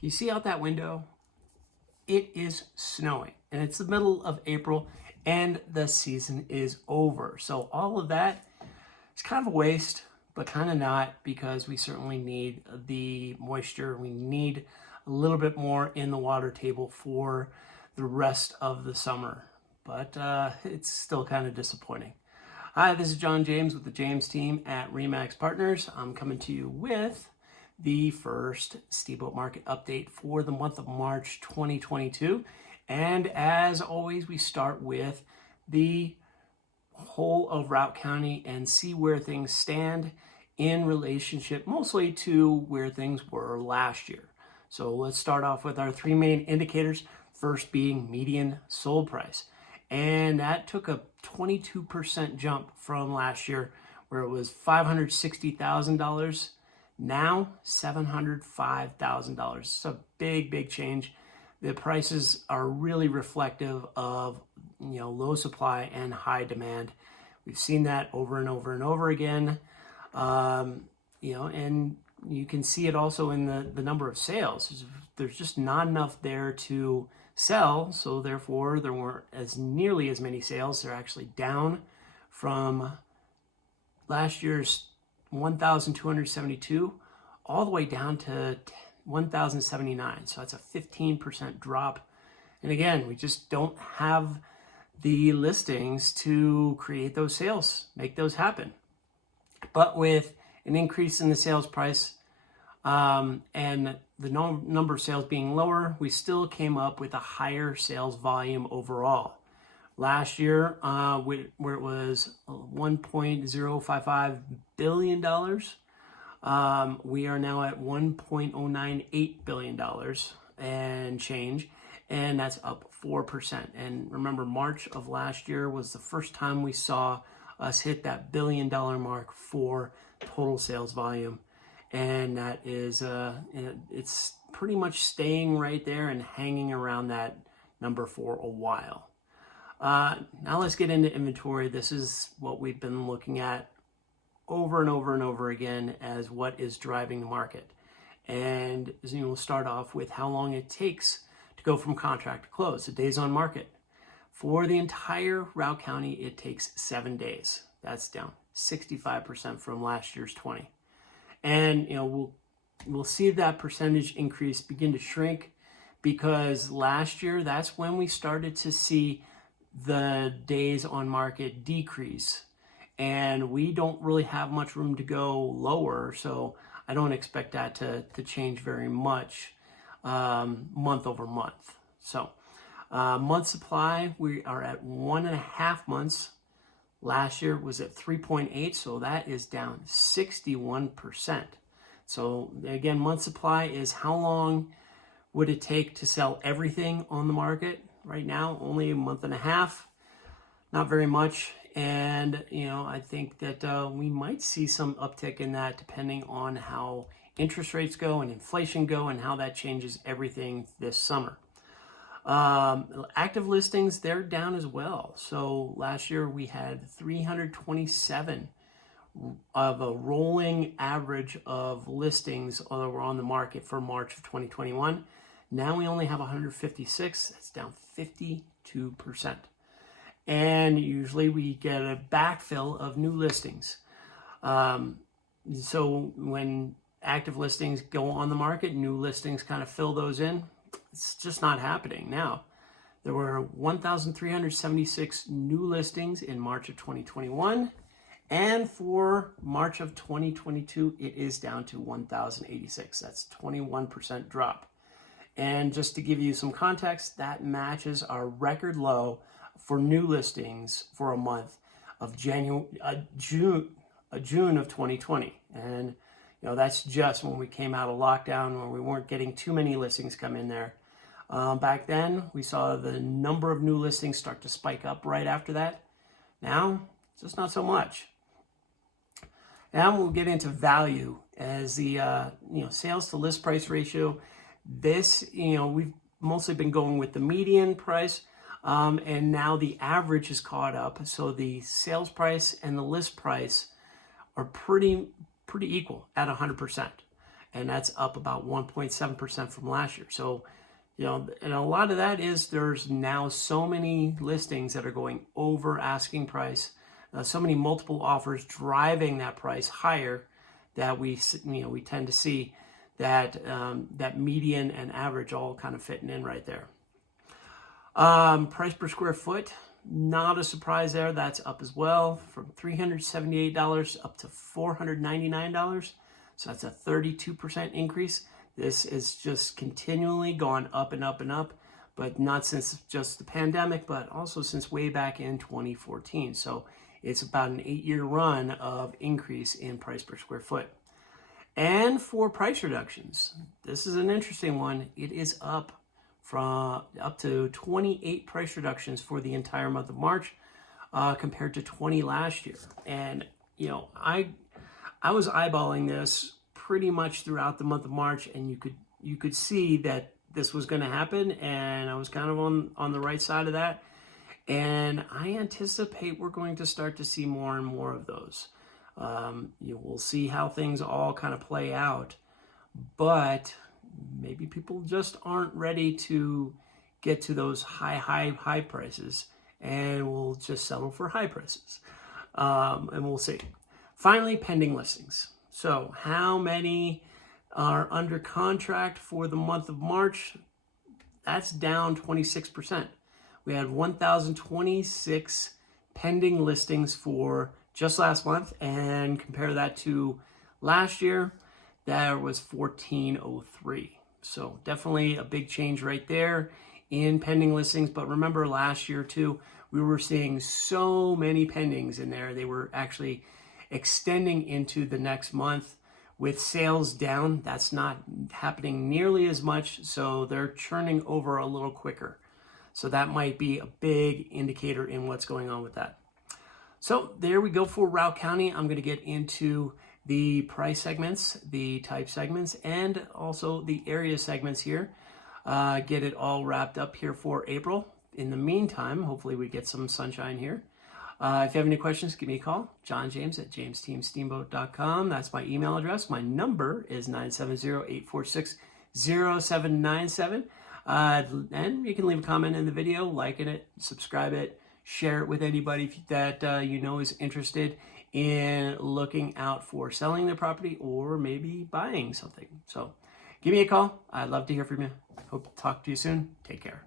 You see out that window? It is snowing, and it's the middle of April, and the season is over. So all of that is kind of a waste, but kind of not, because we certainly need the moisture. We need a little bit more in the water table for the rest of the summer, but it's still kind of disappointing. Hi, this is John James with the James team at Remax Partners. I'm coming to you with the first Steamboat market update for the month of March 2022. And as always, we start with the whole of Routt County and see where things stand in relationship mostly to where things were last year. So let's start off with our three main indicators, first being median sold price. And that took a 22% jump from last year, where it was $560,000. Now $705,000. It's a big change. The prices are really reflective of low supply and high demand. We've seen that over and over and over again. And you can see it also in the number of sales. There's just not enough there to sell, so therefore there weren't nearly as many sales. They're actually down from last year's 1,272 all the way down to 1,079. So that's a 15% drop. And again, we just don't have the listings to create those sales, make those happen. But with an increase in the sales price and the number of sales being lower, we still came up with a higher sales volume overall. Last year, where it was $1.055 billion, we are now at $1.098 billion and change, and that's up 4%. And remember, March of last year was the first time we saw us hit that $1 billion mark for total sales volume. And that is, it's pretty much staying right there and hanging around that number for a while. Now let's get into inventory. This is what we've been looking at over and over and over again as what is driving the market. And we'll start off with how long it takes to go from contract to close, the days on market. For the entire Routt County, it takes 7 days. That's down 65% from last year's 20. And we'll see that percentage increase begin to shrink, because last year, that's when we started to see the days on market decrease, and we don't really have much room to go lower, so I don't expect that to change very much month over month. So month supply, we are at 1.5 months. Last year was at 3.8, so that is down 61%. So again, month supply is how long would it take to sell everything on the market. Right now, only 1.5 months, not very much. And, I think that we might see some uptick in that depending on how interest rates go and inflation go and how that changes everything this summer. Active listings, they're down as well. So last year we had 327 of a rolling average of listings that were on the market for March of 2021. Now we only have 156. That's down 52%. And usually we get a backfill of new listings. So when active listings go on the market, new listings kind of fill those in. It's just not happening now. There were 1,376 new listings in March of 2021. And for March of 2022, it is down to 1,086. That's 21% drop. And just to give you some context, that matches our record low for new listings for a month of June of 2020. And that's just when we came out of lockdown, when we weren't getting too many listings come in there. Back then, we saw the number of new listings start to spike up right after that. Now, just not so much. Now we'll get into value as the sales to list price ratio. This, we've mostly been going with the median price, and now the average is caught up. So the sales price and the list price are pretty equal at 100%. and that's up about 1.7% from last year. So, and a lot of that is there's now so many listings that are going over asking price, so many multiple offers driving that price higher, that we tend to see that that median and average all kind of fitting in right there. Price per square foot, not a surprise there. That's up as well, from $378 up to $499. So that's a 32% increase. This is just continually gone up and up and up, but not since just the pandemic, but also since way back in 2014. So it's about an 8-year run of increase in price per square foot. And for price reductions, this is an interesting one. It is up to 28 price reductions for the entire month of March, compared to 20 last year. And I was eyeballing this pretty much throughout the month of March, and you could see that this was going to happen, and I was kind of on the right side of that. And I anticipate we're going to start to see more and more of those. We'll see how things all kind of play out, but maybe people just aren't ready to get to those high prices, and we'll just settle for high prices. And we'll see. Finally, pending listings. So how many are under contract for the month of March? That's down 26%. We had 1,026 pending listings for just last month, and compare that to last year, there was 1,403. So definitely a big change right there in pending listings. But remember last year too, we were seeing so many pendings in there. They were actually extending into the next month. With sales down, that's not happening nearly as much, so they're churning over a little quicker. So that might be a big indicator in what's going on with that. So there we go for Routt County. I'm going to get into the price segments, the type segments, and also the area segments here. Get it all wrapped up here for April. In the meantime, hopefully we get some sunshine here. If you have any questions, give me a call. John James at james-steamboat.com. That's my email address. My number is 970-846-0797. And you can leave a comment in the video, liking it, subscribe it, share it with anybody that is interested in looking out for selling their property or maybe buying something. So give me a call. I'd love to hear from you. Hope to talk to you soon. Take care.